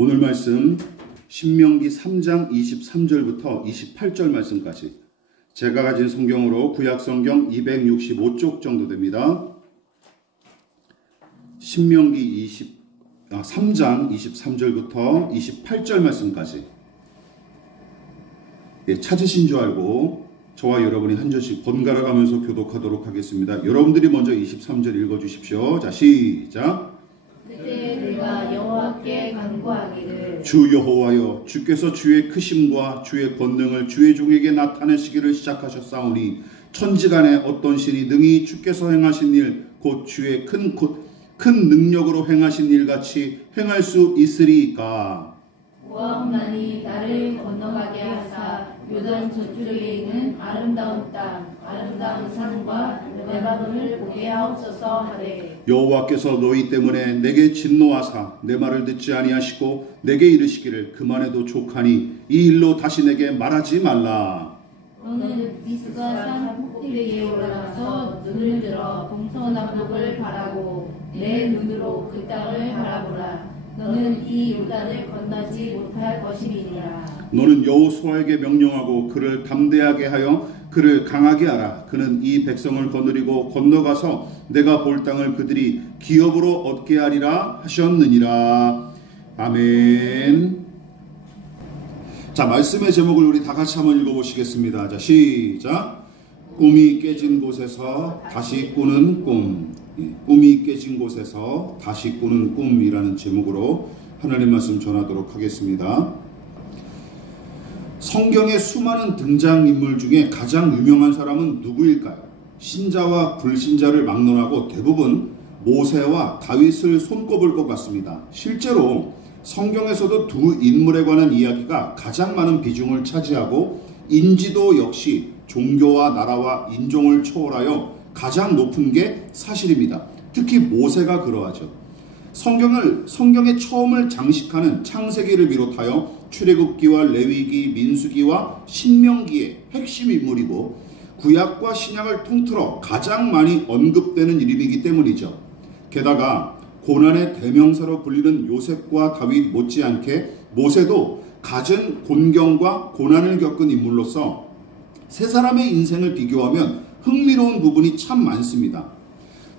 오늘 말씀 신명기 3장 23절부터 28절 말씀까지 제가 가진 성경으로 구약성경 265쪽 정도 됩니다. 신명기 3장 23절부터 28절 말씀까지 찾으신 줄 알고 저와 여러분이 한 절씩 번갈아 가면서 교독하도록 하겠습니다. 여러분들이 먼저 23절 읽어주십시오. 자, 시작. 그때 내가 여호와께 간구하기를 주 여호와여, 주께서 주의 크심과 주의 권능을 주의 종에게 나타내시기를 시작하셨사오니 천지간에 어떤 신이 능히 주께서 행하신 일 곧 주의 큰 능력으로 행하신 일같이 행할 수 있으리이까. 모압만이 나를 건너가게 하사 요단 저쪽에 있는 아름다운 땅 아름다운 산과 레바논을 보게 하옵소서 하되, 여호와께서 너희 때문에 내게 진노하사 내 말을 듣지 아니하시고 내게 이르시기를 그만해도 족하니 이 일로 다시 내게 말하지 말라. 너는 비스가 산 꼭대기에 올라가서 눈을 들어 동서남북을 바라고 내 눈으로 그 땅을 바라보라. 너는 이 요단을 건너지 못할 것임이니라. 너는 여호수아에게 명령하고 그를 담대하게 하여 그를 강하게 하라. 그는 이 백성을 거느리고 건너가서 내가 볼 땅을 그들이 기업으로 얻게 하리라 하셨느니라. 아멘. 자, 말씀의 제목을 우리 다 같이 한번 읽어보시겠습니다. 자, 시작. 꿈이 깨진 곳에서 다시 꾸는 꿈. 꿈이 깨진 곳에서 다시 꾸는 꿈이라는 제목으로 하나님 말씀 전하도록 하겠습니다. 성경의 수많은 등장인물 중에 가장 유명한 사람은 누구일까요? 신자와 불신자를 막론하고 대부분 모세와 다윗을 손꼽을 것 같습니다. 실제로 성경에서도 두 인물에 관한 이야기가 가장 많은 비중을 차지하고 인지도 역시 종교와 나라와 인종을 초월하여 가장 높은 게 사실입니다. 특히 모세가 그러하죠. 성경의 처음을 장식하는 창세기를 비롯하여 출애굽기와 레위기, 민수기와 신명기의 핵심 인물이고 구약과 신약을 통틀어 가장 많이 언급되는 이름이기 때문이죠. 게다가 고난의 대명사로 불리는 요셉과 다윗 못지않게 모세도 갖은 곤경과 고난을 겪은 인물로서 세 사람의 인생을 비교하면 흥미로운 부분이 참 많습니다.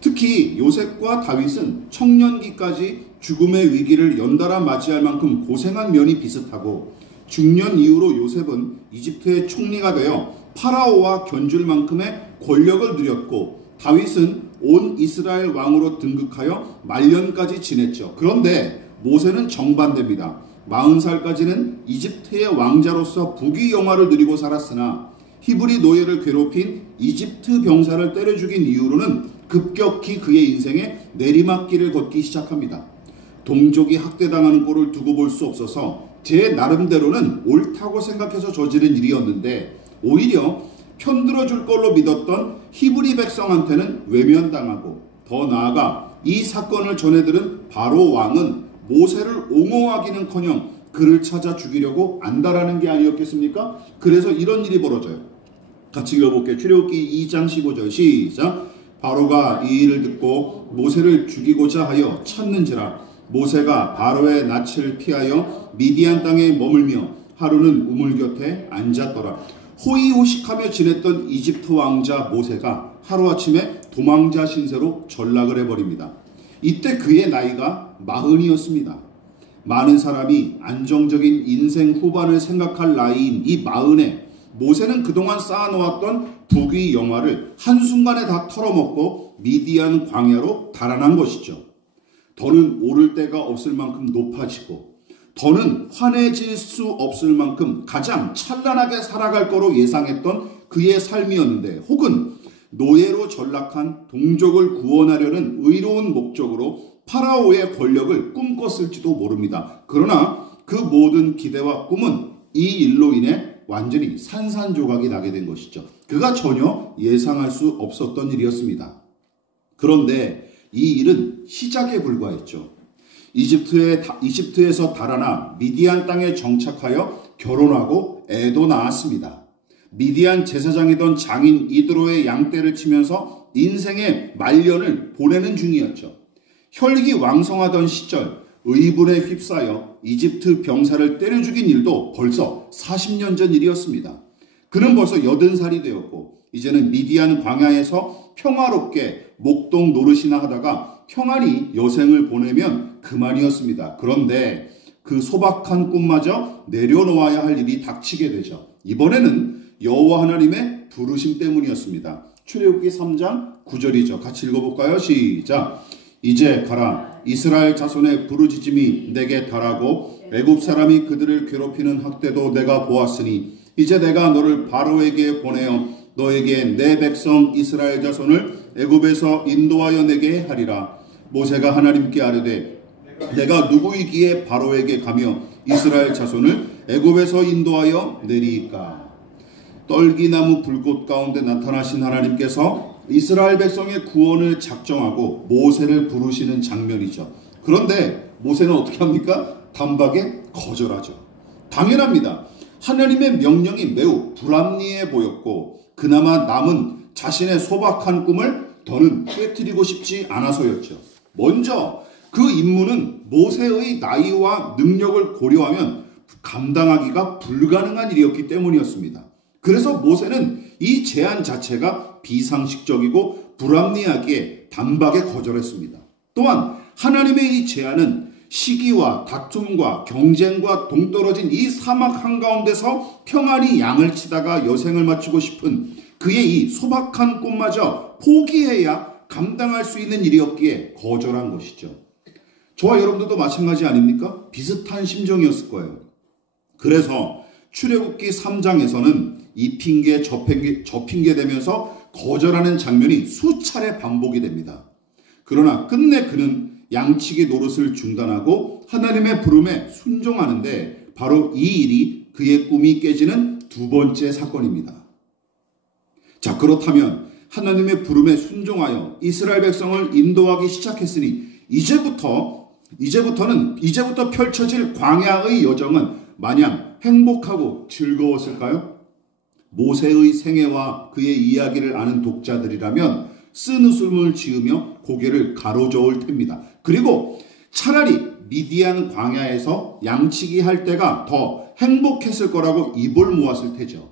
특히 요셉과 다윗은 청년기까지 죽음의 위기를 연달아 맞이할 만큼 고생한 면이 비슷하고 중년 이후로 요셉은 이집트의 총리가 되어 파라오와 견줄 만큼의 권력을 누렸고 다윗은 온 이스라엘 왕으로 등극하여 말년까지 지냈죠. 그런데 모세는 정반대입니다. 40살까지는 이집트의 왕자로서 부귀영화를 누리고 살았으나 히브리 노예를 괴롭힌 이집트 병사를 때려 죽인 이후로는 급격히 그의 인생에 내리막길을 걷기 시작합니다. 동족이 학대당하는 꼴을 두고 볼 수 없어서 제 나름대로는 옳다고 생각해서 저지른 일이었는데 오히려 편들어줄 걸로 믿었던 히브리 백성한테는 외면당하고 더 나아가 이 사건을 전해들은 바로 왕은 모세를 옹호하기는커녕 그를 찾아 죽이려고 안다라는 게 아니었겠습니까? 그래서 이런 일이 벌어져요. 같이 읽어볼게요. 출애굽기 2장 15절 시작. 바로가 이 일을 듣고 모세를 죽이고자 하여 찾는지라. 모세가 바로의 낯을 피하여 미디안 땅에 머물며 하루는 우물 곁에 앉았더라. 호의호식하며 지냈던 이집트 왕자 모세가 하루아침에 도망자 신세로 전락을 해버립니다. 이때 그의 나이가 40이었습니다. 많은 사람이 안정적인 인생 후반을 생각할 나이인 이 40에 모세는 그동안 쌓아놓았던 부귀 영화를 한순간에 다 털어먹고 미디안 광야로 달아난 것이죠. 더는 오를 데가 없을 만큼 높아지고 더는 환해질 수 없을 만큼 가장 찬란하게 살아갈 거로 예상했던 그의 삶이었는데 혹은 노예로 전락한 동족을 구원하려는 의로운 목적으로 파라오의 권력을 꿈꿨을지도 모릅니다. 그러나 그 모든 기대와 꿈은 이 일로 인해 완전히 산산조각이 나게 된 것이죠. 그가 전혀 예상할 수 없었던 일이었습니다. 그런데 이 일은 시작에 불과했죠. 이집트에서 달아나 미디안 땅에 정착하여 결혼하고 애도 낳았습니다. 미디안 제사장이던 장인 이드로의 양떼를 치면서 인생의 말년을 보내는 중이었죠. 혈기 왕성하던 시절 의분에 휩싸여 이집트 병사를 때려 죽인 일도 벌써 40년 전 일이었습니다. 그는 벌써 80살이 되었고 이제는 미디안 광야에서 평화롭게 목동 노릇이나 하다가 평안히 여생을 보내면 그만이었습니다. 그런데 그 소박한 꿈마저 내려놓아야 할 일이 닥치게 되죠. 이번에는 여호와 하나님의 부르심 때문이었습니다. 출애굽기 3장 9절이죠. 같이 읽어볼까요? 시작. 이제 가라. 이스라엘 자손의 부르짖음이 내게 달하고 애굽 사람이 그들을 괴롭히는 학대도 내가 보았으니 이제 내가 너를 바로에게 보내어 너에게 내 백성 이스라엘 자손을 애굽에서 인도하여 내게 하리라. 모세가 하나님께 아뢰되 내가 누구이기에 바로에게 가며 이스라엘 자손을 애굽에서 인도하여 내리이까. 떨기나무 불꽃 가운데 나타나신 하나님께서 이스라엘 백성의 구원을 작정하고 모세를 부르시는 장면이죠. 그런데 모세는 어떻게 합니까? 단박에 거절하죠. 당연합니다. 하나님의 명령이 매우 불합리해 보였고 그나마 남은 자신의 소박한 꿈을 더는 깨뜨리고 싶지 않아서였죠. 먼저 그 임무는 모세의 나이와 능력을 고려하면 감당하기가 불가능한 일이었기 때문이었습니다. 그래서 모세는 이 제안 자체가 비상식적이고 불합리하기에 단박에 거절했습니다. 또한 하나님의 이 제안은 시기와 다툼과 경쟁과 동떨어진 이 사막 한가운데서 평안히 양을 치다가 여생을 마치고 싶은 그의 이 소박한 꿈마저 포기해야 감당할 수 있는 일이었기에 거절한 것이죠. 저와 여러분들도 마찬가지 아닙니까? 비슷한 심정이었을 거예요. 그래서 출애굽기 3장에서는 이 핑계 저 핑계 되면서 거절하는 장면이 수차례 반복이 됩니다. 그러나 끝내 그는 양치기 노릇을 중단하고 하나님의 부름에 순종하는데 바로 이 일이 그의 꿈이 깨지는 두 번째 사건입니다. 자, 그렇다면 하나님의 부름에 순종하여 이스라엘 백성을 인도하기 시작했으니 이제부터 펼쳐질 광야의 여정은 마냥 행복하고 즐거웠을까요? 모세의 생애와 그의 이야기를 아는 독자들이라면 쓴웃음을 지으며 고개를 가로저을 텐니다. 그리고 차라리 미디안 광야에서 양치기 할 때가 더 행복했을 거라고 입을 모았을 테죠.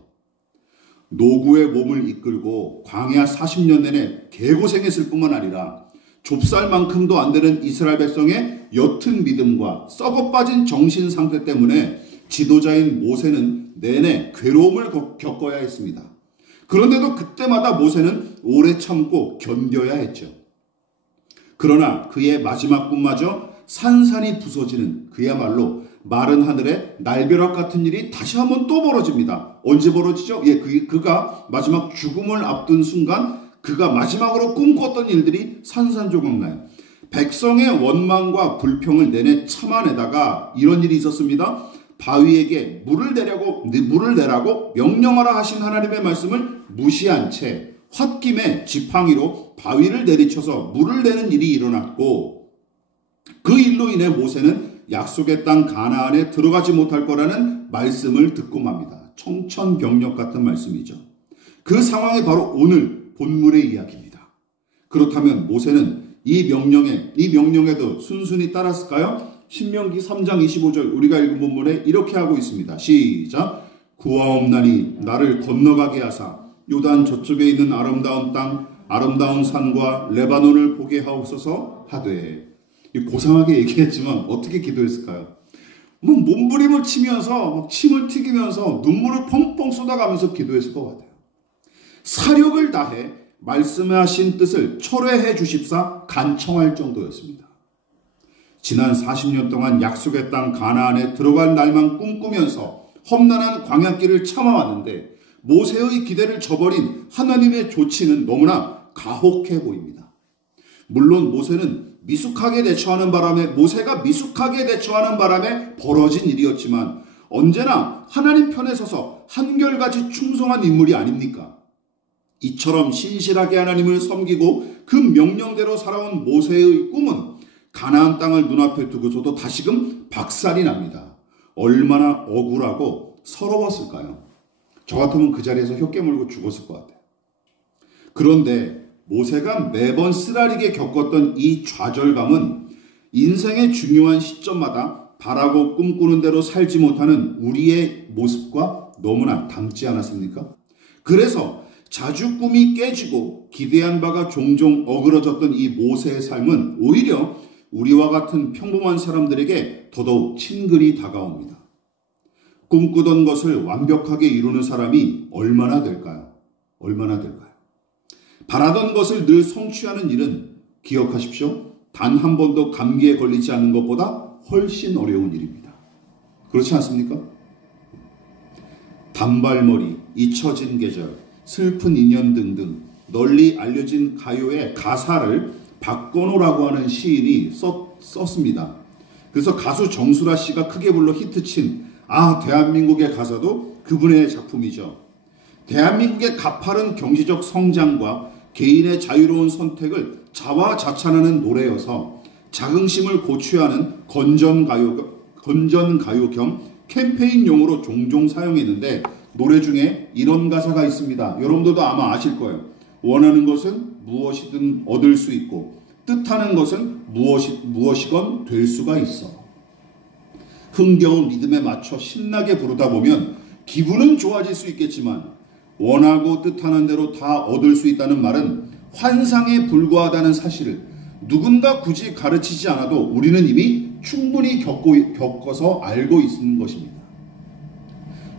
노구의 몸을 이끌고 광야 40년 내내 개고생했을 뿐만 아니라 좁쌀만큼도 안 되는 이스라엘 백성의 옅은 믿음과 썩어빠진 정신 상태 때문에 지도자인 모세는 내내 괴로움을 겪어야 했습니다. 그런데도 그때마다 모세는 오래 참고 견뎌야 했죠. 그러나 그의 마지막 꿈마저 산산이 부서지는 그야말로 마른 하늘에 날벼락 같은 일이 다시 한번 또 벌어집니다. 언제 벌어지죠? 그가 마지막 죽음을 앞둔 순간 그가 마지막으로 꿈꿨던 일들이 산산조각나요. 백성의 원망과 불평을 내내 참아내다가 이런 일이 있었습니다. 바위에게 물을 내라고 명령하라 하신 하나님의 말씀을 무시한 채 홧김에 지팡이로 바위를 내리쳐서 물을 내는 일이 일어났고 그 일로 인해 모세는 약속의 땅 가나안에 들어가지 못할 거라는 말씀을 듣고 맙니다. 청천벽력 같은 말씀이죠. 그 상황이 바로 오늘 본문의 이야기입니다. 그렇다면 모세는 이 명령에도 순순히 따랐을까요? 신명기 3장 25절 우리가 읽은 본문에 이렇게 하고 있습니다. 시작. 구하옵나니 나를 건너가게 하사 요단 저쪽에 있는 아름다운 땅 아름다운 산과 레바논을 보게 하옵소서 하되. 고상하게 얘기했지만 어떻게 기도했을까요? 몸부림을 치면서 침을 튀기면서 눈물을 펑펑 쏟아가면서 기도했을 것 같아요. 사력을 다해 말씀하신 뜻을 철회해 주십사 간청할 정도였습니다. 지난 40년 동안 약속의 땅 가나안에 들어갈 날만 꿈꾸면서 험난한 광야길을 참아왔는데 모세의 기대를 저버린 하나님의 조치는 너무나 가혹해 보입니다. 물론 모세가 미숙하게 대처하는 바람에 벌어진 일이었지만 언제나 하나님 편에 서서 한결같이 충성한 인물이 아닙니까? 이처럼 신실하게 하나님을 섬기고 그 명령대로 살아온 모세의 꿈은 가나안 땅을 눈앞에 두고서도 다시금 박살이 납니다. 얼마나 억울하고 서러웠을까요? 저 같으면 그 자리에서 혀깨 물고 죽었을 것 같아요. 그런데 모세가 매번 쓰라리게 겪었던 이 좌절감은 인생의 중요한 시점마다 바라고 꿈꾸는 대로 살지 못하는 우리의 모습과 너무나 닮지 않았습니까? 그래서 자주 꿈이 깨지고 기대한 바가 종종 어그러졌던 이 모세의 삶은 오히려 우리와 같은 평범한 사람들에게 더더욱 친근히 다가옵니다. 꿈꾸던 것을 완벽하게 이루는 사람이 얼마나 될까요? 얼마나 될까요? 바라던 것을 늘 성취하는 일은 기억하십시오. 단 한 번도 감기에 걸리지 않는 것보다 훨씬 어려운 일입니다. 그렇지 않습니까? 단발머리, 잊혀진 계절, 슬픈 인연 등등 널리 알려진 가요의 가사를 박건호라고 하는 시인이 썼습니다. 그래서 가수 정수라 씨가 크게 불러 히트친 대한민국의 가사도 그분의 작품이죠. 대한민국의 가파른 경제적 성장과 개인의 자유로운 선택을 자화자찬하는 노래여서 자긍심을 고취하는 건전가요 겸 캠페인용으로 종종 사용했는데 노래 중에 이런 가사가 있습니다. 여러분들도 아마 아실 거예요. 원하는 것은 무엇이든 얻을 수 있고 뜻하는 것은 무엇이건 될 수가 있어. 흥겨운 리듬에 맞춰 신나게 부르다 보면 기분은 좋아질 수 있겠지만 원하고 뜻하는 대로 다 얻을 수 있다는 말은 환상에 불과하다는 사실을 누군가 굳이 가르치지 않아도 우리는 이미 충분히 겪어서 알고 있는 것입니다.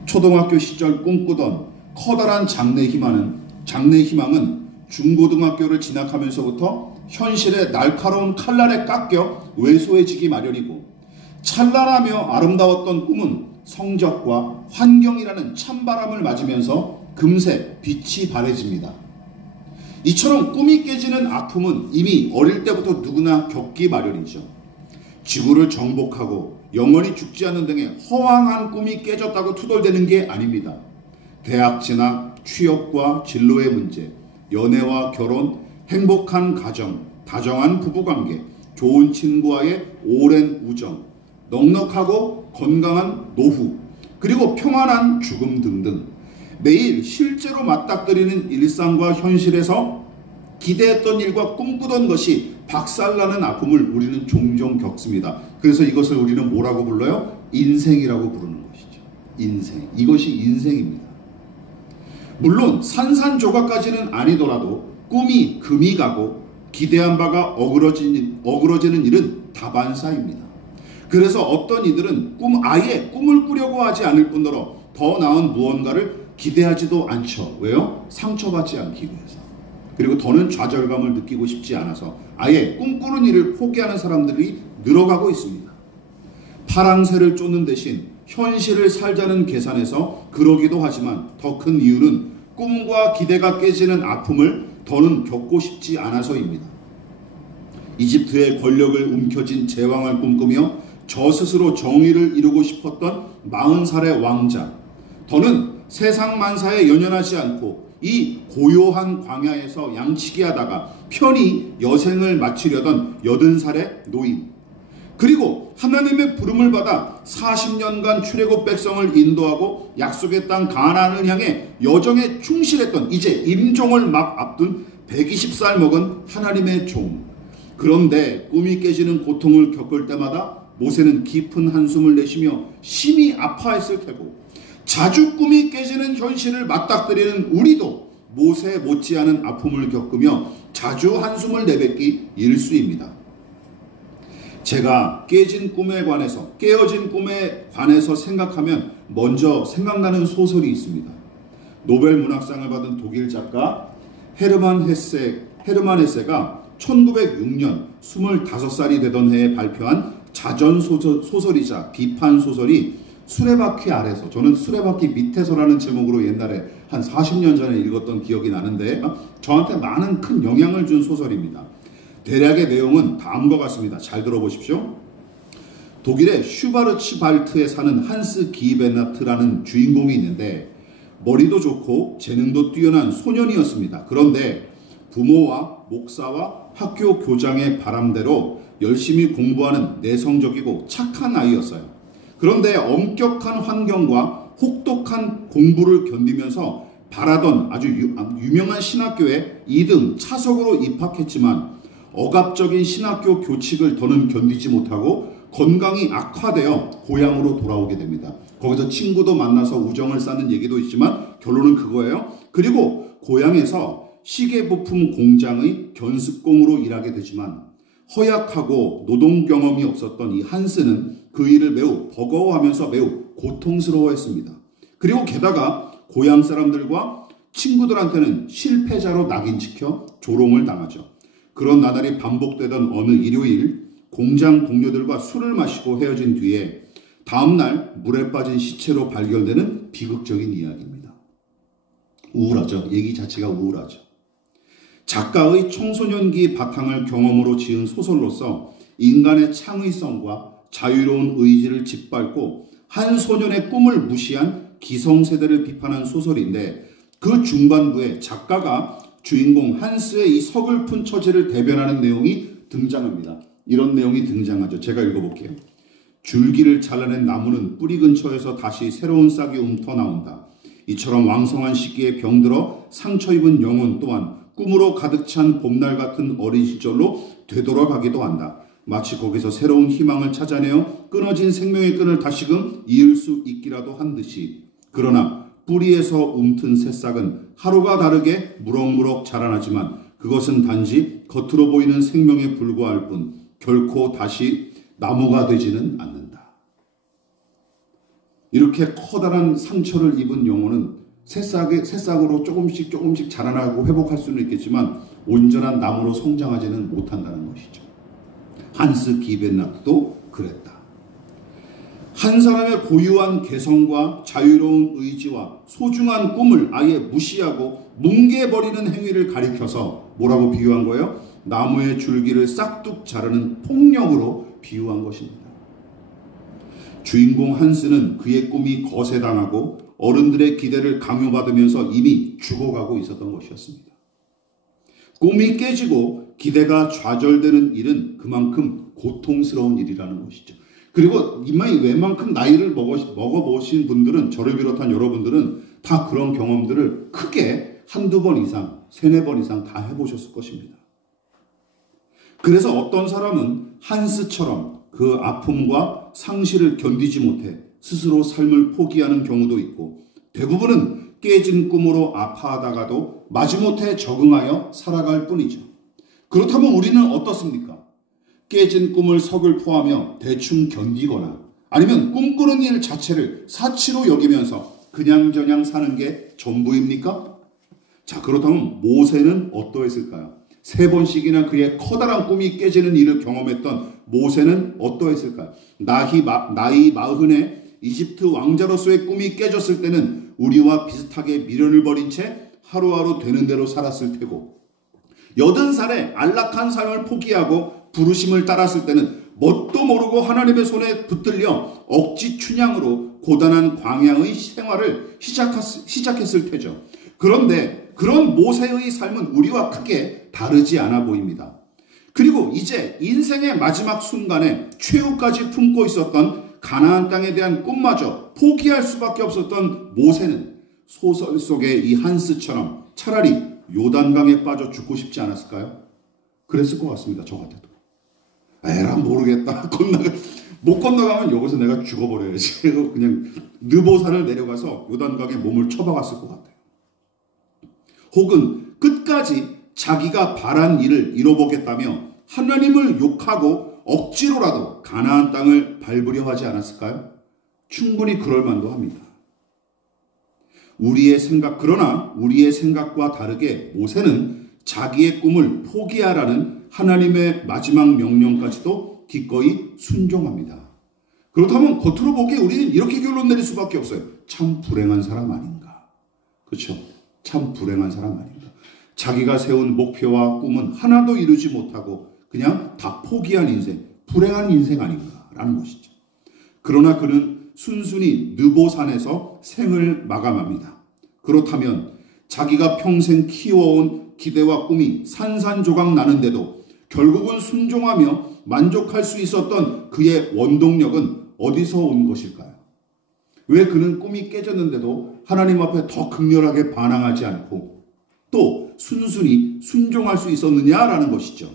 초등학교 시절 꿈꾸던 커다란 장래 희망은 중고등학교를 진학하면서부터 현실의 날카로운 칼날에 깎여 왜소해지기 마련이고 찬란하며 아름다웠던 꿈은 성적과 환경이라는 찬바람을 맞으면서 금세 빛이 바래집니다. 이처럼 꿈이 깨지는 아픔은 이미 어릴 때부터 누구나 겪기 마련이죠. 지구를 정복하고 영원히 죽지 않는 등의 허황한 꿈이 깨졌다고 투덜대는 게 아닙니다. 대학 진학, 취업과 진로의 문제, 연애와 결혼, 행복한 가정, 다정한 부부관계, 좋은 친구와의 오랜 우정, 넉넉하고 건강한 노후, 그리고 평안한 죽음 등등 매일 실제로 맞닥뜨리는 일상과 현실에서 기대했던 일과 꿈꾸던 것이 박살나는 아픔을 우리는 종종 겪습니다. 그래서 이것을 우리는 뭐라고 불러요? 인생이라고 부르는 것이죠. 인생. 이것이 인생입니다. 물론 산산조각까지는 아니더라도 꿈이 금이 가고 기대한 바가 어그러지는 일은 다반사입니다. 그래서 어떤 이들은 아예 꿈을 꾸려고 하지 않을 뿐더러 더 나은 무언가를 기대하지도 않죠. 왜요? 상처받지 않기 위해서. 그리고 더는 좌절감을 느끼고 싶지 않아서 아예 꿈꾸는 일을 포기하는 사람들이 늘어가고 있습니다. 파랑새를 쫓는 대신 현실을 살자는 계산에서 그러기도 하지만 더 큰 이유는 꿈과 기대가 깨지는 아픔을 더는 겪고 싶지 않아서입니다. 이집트의 권력을 움켜쥔 제왕을 꿈꾸며 저 스스로 정의를 이루고 싶었던 40살의 왕자, 더는 세상 만사에 연연하지 않고 이 고요한 광야에서 양치기 하다가 편히 여생을 마치려던 80살의 노인, 그리고 하나님의 부름을 받아 40년간 출애굽 백성을 인도하고 약속의 땅 가나안을 향해 여정에 충실했던 이제 임종을 막 앞둔 120살 먹은 하나님의 종. 그런데 꿈이 깨지는 고통을 겪을 때마다 모세는 깊은 한숨을 내쉬며 심히 아파했을 테고 자주 꿈이 깨지는 현실을 맞닥뜨리는 우리도 모세 못지않은 아픔을 겪으며 자주 한숨을 내뱉기 일쑤입니다. 제가 깨어진 꿈에 관해서 생각하면 먼저 생각나는 소설이 있습니다. 노벨 문학상을 받은 독일 작가 헤르만 헤세가 1906년 25살이 되던 해에 발표한 자전소설이자 비판소설이 수레바퀴 아래서, 저는 수레바퀴 밑에서라는 제목으로 옛날에 한 40년 전에 읽었던 기억이 나는데 저한테 많은 큰 영향을 준 소설입니다. 대략의 내용은 다음과 같습니다. 잘 들어보십시오. 독일의 슈바르츠발트에 사는 한스 기베나트라는 주인공이 있는데 머리도 좋고 재능도 뛰어난 소년이었습니다. 그런데 부모와 목사와 학교 교장의 바람대로 열심히 공부하는 내성적이고 착한 아이였어요. 그런데 엄격한 환경과 혹독한 공부를 견디면서 바라던 아주 유명한 신학교에 2등 차석으로 입학했지만 억압적인 신학교 교칙을 더는 견디지 못하고 건강이 악화되어 고향으로 돌아오게 됩니다. 거기서 친구도 만나서 우정을 쌓는 얘기도 있지만 결론은 그거예요. 그리고 고향에서 시계부품 공장의 견습공으로 일하게 되지만 허약하고 노동 경험이 없었던 이 한스는 그 일을 매우 버거워하면서 매우 고통스러워했습니다. 그리고 게다가 고향 사람들과 친구들한테는 실패자로 낙인찍혀 조롱을 당하죠. 그런 나날이 반복되던 어느 일요일 공장 동료들과 술을 마시고 헤어진 뒤에 다음날 물에 빠진 시체로 발견되는 비극적인 이야기입니다. 우울하죠. 얘기 자체가 우울하죠. 작가의 청소년기 바탕을 경험으로 지은 소설로서 인간의 창의성과 자유로운 의지를 짓밟고 한 소년의 꿈을 무시한 기성세대를 비판한 소설인데 그 중반부에 작가가 주인공 한스의 이 서글픈 처지를 대변하는 내용이 등장합니다. 이런 내용이 등장하죠. 제가 읽어볼게요. 줄기를 잘라낸 나무는 뿌리 근처에서 다시 새로운 싹이 움터 나온다. 이처럼 왕성한 시기에 병들어 상처 입은 영혼 또한 꿈으로 가득 찬 봄날 같은 어린 시절로 되돌아가기도 한다. 마치 거기서 새로운 희망을 찾아내어 끊어진 생명의 끈을 다시금 이을 수 있기라도 한 듯이. 그러나 뿌리에서 움튼 새싹은 하루가 다르게 무럭무럭 자라나지만 그것은 단지 겉으로 보이는 생명에 불과할 뿐 결코 다시 나무가 되지는 않는다. 이렇게 커다란 상처를 입은 영혼은 새싹으로 조금씩 자라나고 회복할 수는 있겠지만 온전한 나무로 성장하지는 못한다는 것이죠. 한스 기벤나트도 그랬다. 한 사람의 고유한 개성과 자유로운 의지와 소중한 꿈을 아예 무시하고 뭉개버리는 행위를 가리켜서 뭐라고 비유한 거예요? 나무의 줄기를 싹둑 자르는 폭력으로 비유한 것입니다. 주인공 한스는 그의 꿈이 거세당하고 어른들의 기대를 강요받으면서 이미 죽어가고 있었던 것이었습니다. 꿈이 깨지고 기대가 좌절되는 일은 그만큼 고통스러운 일이라는 것이죠. 그리고 이만이 웬만큼 나이를 먹어보신 분들은, 저를 비롯한 여러분들은 다 그런 경험들을 크게 한두 번 이상, 세네 번 이상 다 해보셨을 것입니다. 그래서 어떤 사람은 한스처럼 그 아픔과 상실을 견디지 못해 스스로 삶을 포기하는 경우도 있고, 대부분은 깨진 꿈으로 아파하다가도 마지못해 적응하여 살아갈 뿐이죠. 그렇다면 우리는 어떻습니까? 깨진 꿈을 서글퍼하며 대충 견디거나 아니면 꿈꾸는 일 자체를 사치로 여기면서 그냥저냥 사는 게 전부입니까? 자, 그렇다면 모세는 어떠했을까요? 3번씩이나 그의 커다란 꿈이 깨지는 일을 경험했던 모세는 어떠했을까요? 나이 40에 이집트 왕자로서의 꿈이 깨졌을 때는 우리와 비슷하게 미련을 버린 채 하루하루 되는 대로 살았을 테고, 80살에 안락한 삶을 포기하고 부르심을 따랐을 때는 뭣도 모르고 하나님의 손에 붙들려 억지 춘향으로 고단한 광야의 생활을 시작했을 테죠. 그런데 그런 모세의 삶은 우리와 크게 다르지 않아 보입니다. 그리고 이제 인생의 마지막 순간에 최후까지 품고 있었던 가나안 땅에 대한 꿈마저 포기할 수밖에 없었던 모세는 소설 속의 이 한스처럼 차라리 요단강에 빠져 죽고 싶지 않았을까요? 그랬을 것 같습니다. 저 같아도. 에라 모르겠다. 못 건너가면 여기서 내가 죽어버려야지. 그냥 느보산을 내려가서 요단강에 몸을 쳐박았을 것 같아요. 혹은 끝까지 자기가 바란 일을 이뤄보겠다며 하나님을 욕하고 억지로라도 가나안 땅을 밟으려 하지 않았을까요? 충분히 그럴 만도 합니다. 그러나 우리의 생각과 다르게 모세는 자기의 꿈을 포기하라는 하나님의 마지막 명령까지도 기꺼이 순종합니다. 그렇다면 겉으로 보기에 우리는 이렇게 결론 내릴 수밖에 없어요. 참 불행한 사람 아닌가? 그렇죠? 참 불행한 사람 아닌가? 자기가 세운 목표와 꿈은 하나도 이루지 못하고 그냥 다 포기한 인생, 불행한 인생 아닌가라는 것이죠. 그러나 그는 순순히 느보산에서 생을 마감합니다. 그렇다면 자기가 평생 키워온 기대와 꿈이 산산조각 나는데도 결국은 순종하며 만족할 수 있었던 그의 원동력은 어디서 온 것일까요? 왜 그는 꿈이 깨졌는데도 하나님 앞에 더 극렬하게 반항하지 않고 또 순순히 순종할 수 있었느냐라는 것이죠.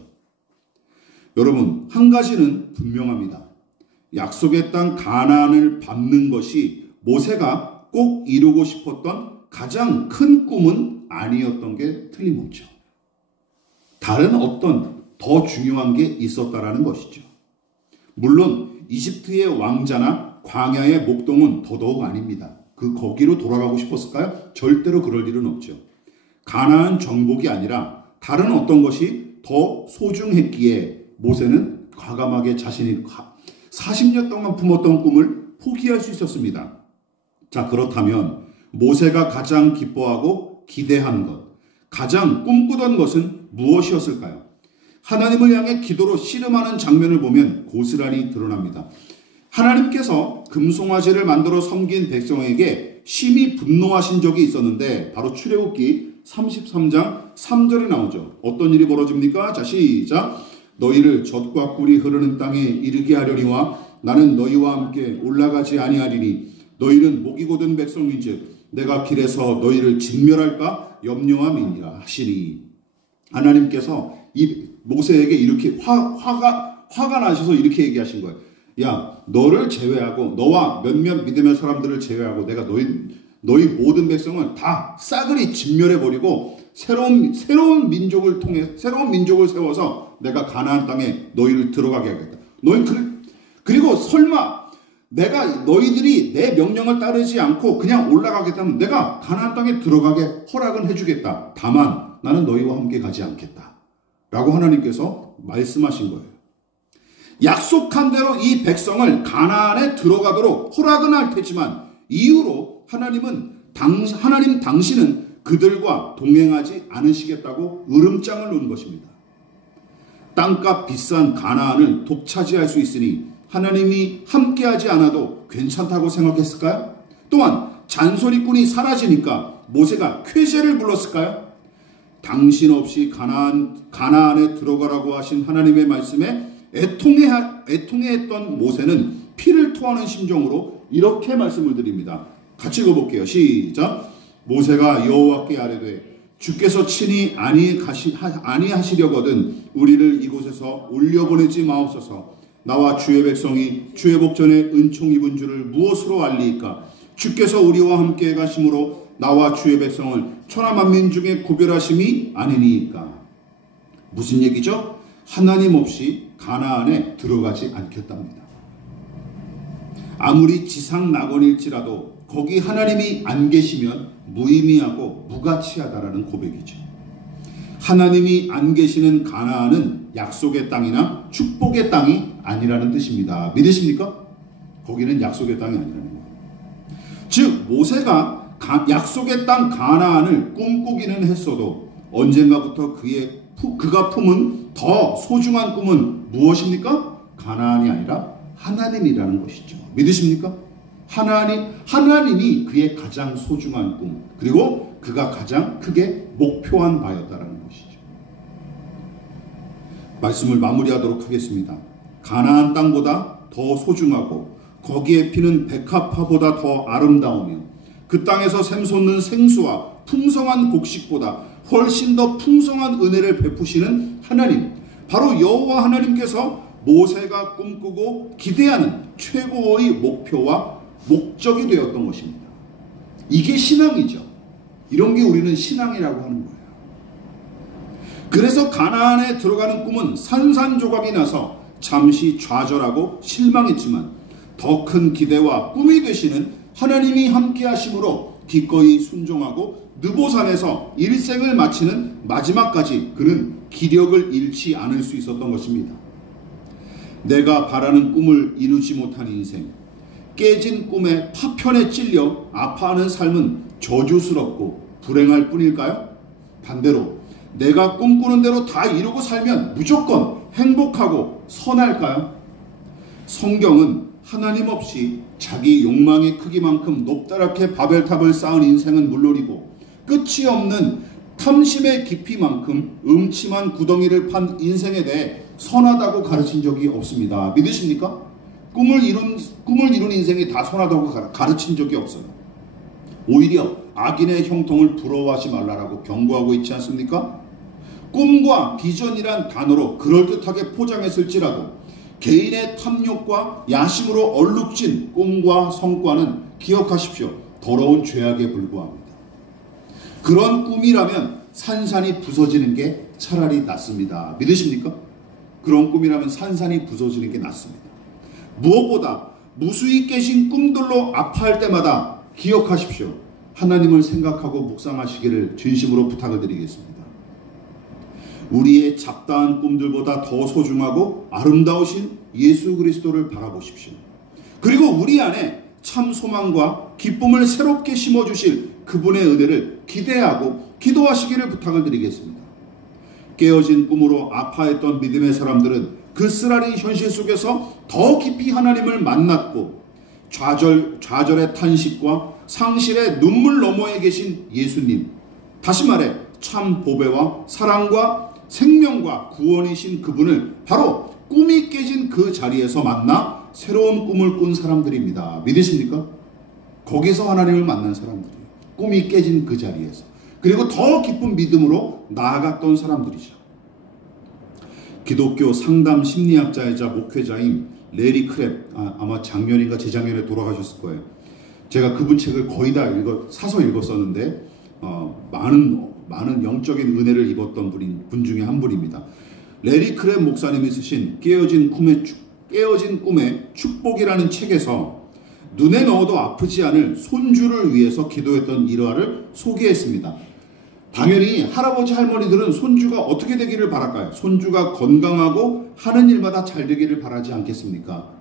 여러분, 한 가지는 분명합니다. 약속의 땅 가나안을 밟는 것이 모세가 꼭 이루고 싶었던 가장 큰 꿈은 아니었던 게 틀림없죠. 다른 어떤 더 중요한 게 있었다라는 것이죠. 물론 이집트의 왕자나 광야의 목동은 더더욱 아닙니다. 거기로 돌아가고 싶었을까요? 절대로 그럴 일은 없죠. 가나안 정복이 아니라 다른 어떤 것이 더 소중했기에 모세는 과감하게 자신이 40년 동안 품었던 꿈을 포기할 수 있었습니다. 자, 그렇다면 모세가 가장 기뻐하고 기대한 것, 가장 꿈꾸던 것은 무엇이었을까요? 하나님을 향해 기도로 씨름하는 장면을 보면 고스란히 드러납니다. 하나님께서 금송아지를 만들어 섬긴 백성에게 심히 분노하신 적이 있었는데 바로 출애굽기 33장 3절에 나오죠. 어떤 일이 벌어집니까? 자, 시작. 너희를 젖과 꿀이 흐르는 땅에 이르게 하려니와 나는 너희와 함께 올라가지 아니하리니 너희는 목이 곧은 백성인즉 내가 길에서 너희를 진멸할까 염려함이니라 하시니. 하나님께서 이 모세에게 이렇게 화가 나셔서 이렇게 얘기하신 거예요. 야, 너를 제외하고 너와 몇몇 믿음의 사람들을 제외하고 내가 너희 모든 백성을 다 싸그리 진멸해버리고 새로운 민족을 통해 새로운 민족을 세워서 내가 가나안 땅에 너희를 들어가게 하겠다. 그리고 설마 내가 너희들이 내 명령을 따르지 않고 그냥 올라가겠다면 내가 가나안 땅에 들어가게 허락은 해주겠다. 다만 나는 너희와 함께 가지 않겠다. 라고 하나님께서 말씀하신 거예요. 약속한 대로 이 백성을 가나안에 들어가도록 허락은 할 테지만 이후로 하나님 당신은 그들과 동행하지 않으시겠다고 으름장을 놓은 것입니다. 땅값 비싼 가나안을 독차지할 수 있으니 하나님이 함께하지 않아도 괜찮다고 생각했을까요? 또한 잔소리꾼이 사라지니까 모세가 쾌재를 불렀을까요? 당신 없이 가나안에 들어가라고 하신 하나님의 말씀에 애통해했던 모세는 피를 토하는 심정으로 이렇게 말씀을 드립니다. 같이 읽어볼게요. 시작. 모세가 여호와께 아뢰되 주께서 친히 아니하시려거든 우리를 이곳에서 올려보내지 마옵소서. 나와 주의 백성이 주의 복전에 은총 입은 줄을 무엇으로 알리이까? 주께서 우리와 함께 가심으로 나와 주의 백성을 천하만민 중에 구별하심이 아니니까. 무슨 얘기죠? 하나님 없이 가나안에 들어가지 않겠답니다. 아무리 지상 낙원일지라도 거기 하나님이 안 계시면 무의미하고 무가치하다라는 고백이죠. 하나님이 안 계시는 가나안은 약속의 땅이나 축복의 땅이 아니라는 뜻입니다. 믿으십니까? 거기는 약속의 땅이 아니라는 거예요. 즉 모세가 약속의 땅 가나안을 꿈꾸기는 했어도 언젠가부터 그가 품은 더 소중한 꿈은 무엇입니까? 가나안이 아니라 하나님이라는 것이죠. 믿으십니까? 하나님이 그의 가장 소중한 꿈, 그리고 그가 가장 크게 목표한 바였다라는 것이죠. 말씀을 마무리하도록 하겠습니다. 가나안 땅보다 더 소중하고 거기에 피는 백합화보다 더 아름다우며 그 땅에서 샘솟는 생수와 풍성한 곡식보다 훨씬 더 풍성한 은혜를 베푸시는 하나님, 바로 여호와 하나님께서 모세가 꿈꾸고 기대하는 최고의 목표와 목적이 되었던 것입니다. 이게 신앙이죠. 이런 게 우리는 신앙이라고 하는 거예요. 그래서 가나안에 들어가는 꿈은 산산조각이 나서 잠시 좌절하고 실망했지만 더 큰 기대와 꿈이 되시는 하나님이 함께 하심으로 기꺼이 순종하고 느보산에서 일생을 마치는 마지막까지 그는 기력을 잃지 않을 수 있었던 것입니다. 내가 바라는 꿈을 이루지 못한 인생, 깨진 꿈에 파편에 찔려 아파하는 삶은 저주스럽고 불행할 뿐일까요? 반대로 내가 꿈꾸는 대로 다 이루고 살면 무조건 행복하고 선할까요? 성경은 하나님 없이 자기 욕망의 크기만큼 높다랗게 바벨탑을 쌓은 인생은 물론이고 끝이 없는 탐심의 깊이만큼 음침한 구덩이를 판 인생에 대해 선하다고 가르친 적이 없습니다. 믿으십니까? 꿈을 이룬 인생이 다 선하다고 가르친 적이 없어요. 오히려 악인의 형통을 부러워하지 말라라고 경고하고 있지 않습니까? 꿈과 비전이란 단어로 그럴듯하게 포장했을지라도 개인의 탐욕과 야심으로 얼룩진 꿈과 성과는 기억하십시오. 더러운 죄악에 불과합니다. 그런 꿈이라면 산산이 부서지는 게 차라리 낫습니다. 믿으십니까? 그런 꿈이라면 산산이 부서지는 게 낫습니다. 무엇보다 무수히 깨진 꿈들로 아파할 때마다 기억하십시오. 하나님을 생각하고 묵상하시기를 진심으로 부탁을 드리겠습니다. 우리의 잡다한 꿈들보다 더 소중하고 아름다우신 예수 그리스도를 바라보십시오. 그리고 우리 안에 참 소망과 기쁨을 새롭게 심어주실 그분의 은혜를 기대하고 기도하시기를 부탁을 드리겠습니다. 깨어진 꿈으로 아파했던 믿음의 사람들은 그 쓰라린 현실 속에서 더 깊이 하나님을 만났고 좌절의 탄식과 상실의 눈물 너머에 계신 예수님, 다시 말해 참 보배와 사랑과 생명과 구원이신 그분을 바로 꿈이 깨진 그 자리에서 만나 새로운 꿈을 꾼 사람들입니다. 믿으십니까? 거기서 하나님을 만난 사람들이에요. 꿈이 깨진 그 자리에서. 그리고 더 깊은 믿음으로 나아갔던 사람들이죠. 기독교 상담 심리학자이자 목회자인 레리 크랩, 아마 작년인가 재작년에 돌아가셨을 거예요. 제가 그분 책을 거의 다 사서 읽었었는데 많은 영적인 은혜를 입었던 분 중에 한 분입니다. 레리 크랩 목사님이 쓰신 깨어진 꿈의 축복이라는 책에서 눈에 넣어도 아프지 않을 손주를 위해서 기도했던 일화를 소개했습니다. 당연히 할아버지 할머니들은 손주가 어떻게 되기를 바랄까요? 손주가 건강하고 하는 일마다 잘 되기를 바라지 않겠습니까?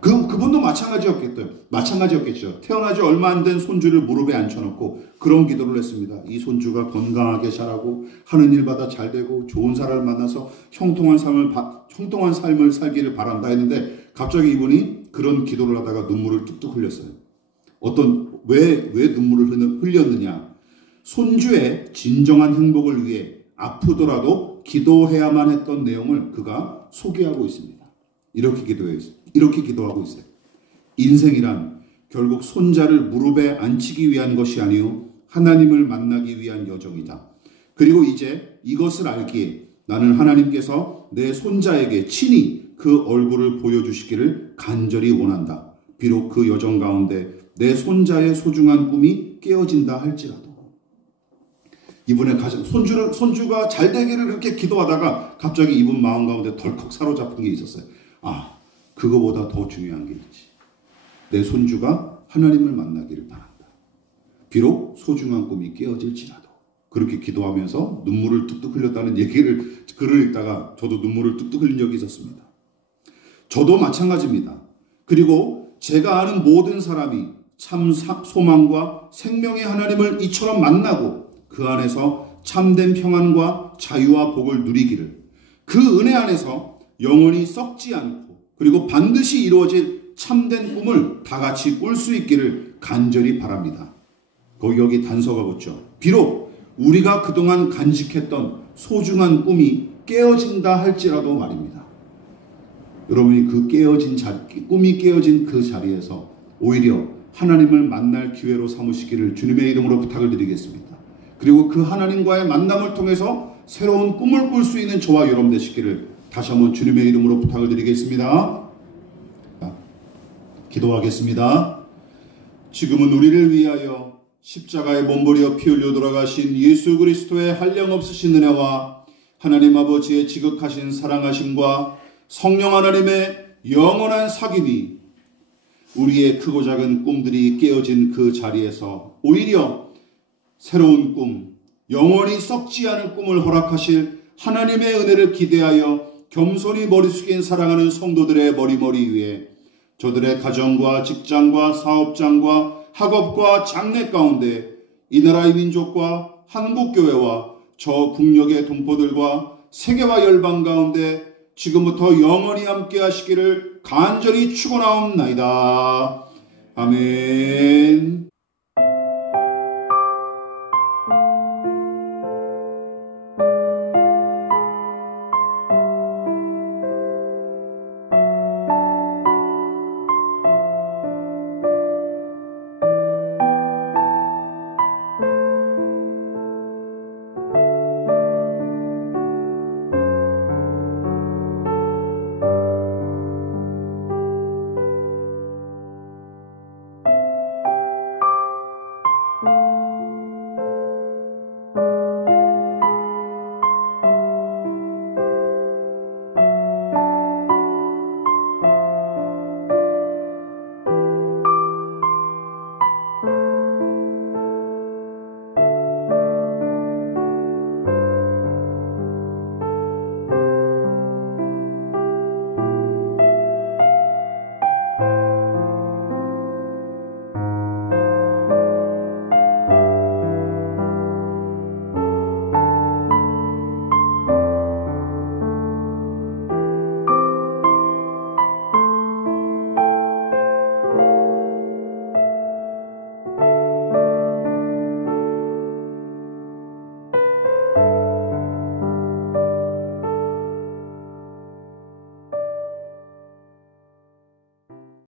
그분도 마찬가지였겠죠. 태어나지 얼마 안 된 손주를 무릎에 앉혀놓고 그런 기도를 했습니다. 이 손주가 건강하게 자라고 하는 일마다 잘 되고 좋은 사람을 만나서 형통한 삶을 살기를 바란다 했는데 갑자기 이분이 그런 기도를 하다가 눈물을 뚝뚝 흘렸어요. 왜 눈물을 흘렸느냐? 손주의 진정한 행복을 위해 아프더라도 기도해야만 했던 내용을 그가 소개하고 있습니다. 이렇게 기도하고 있어요. 인생이란 결국 손자를 무릎에 앉히기 위한 것이 아니요 하나님을 만나기 위한 여정이다. 그리고 이제 이것을 알기에 나는 하나님께서 내 손자에게 친히 그 얼굴을 보여주시기를 간절히 원한다. 비록 그 여정 가운데 내 손자의 소중한 꿈이 깨어진다 할지라도. 이분의 가정, 손주가 잘 되기를 그렇게 기도하다가 갑자기 이분 마음 가운데 덜컥 사로잡힌 게 있었어요. 그거보다 더 중요한 게 있지. 내 손주가 하나님을 만나기를 바란다. 비록 소중한 꿈이 깨어질지라도. 그렇게 기도하면서 눈물을 뚝뚝 흘렸다는 글을 읽다가 저도 눈물을 뚝뚝 흘린 적이 있었습니다. 저도 마찬가지입니다. 그리고 제가 아는 모든 사람이 참 소망과 생명의 하나님을 이처럼 만나고 그 안에서 참된 평안과 자유와 복을 누리기를, 그 은혜 안에서 영원히 썩지 않고 그리고 반드시 이루어질 참된 꿈을 다 같이 꿀 수 있기를 간절히 바랍니다. 여기 단서가 붙죠. 비록 우리가 그동안 간직했던 소중한 꿈이 깨어진다 할지라도 말입니다. 여러분이 꿈이 깨어진 그 자리에서 오히려 하나님을 만날 기회로 삼으시기를 주님의 이름으로 부탁을 드리겠습니다. 그리고 그 하나님과의 만남을 통해서 새로운 꿈을 꿀 수 있는 저와 여러분 되시기를 다시 한번 주님의 이름으로 부탁을 드리겠습니다. 기도하겠습니다. 지금은 우리를 위하여 십자가에 몸부려 피 흘려 돌아가신 예수 그리스도의 한량없으신 은혜와 하나님 아버지의 지극하신 사랑하심과 성령 하나님의 영원한 사귐이 우리의 크고 작은 꿈들이 깨어진 그 자리에서 오히려 새로운 꿈, 영원히 썩지 않을 꿈을 허락하실 하나님의 은혜를 기대하여 겸손히 머리 숙인 사랑하는 성도들의 머리 위에 저들의 가정과 직장과 사업장과 학업과 장래 가운데 이 나라의 민족과 한국교회와 저 국력의 동포들과 세계와 열방 가운데 지금부터 영원히 함께 하시기를 간절히 축원하옵나이다. 아멘.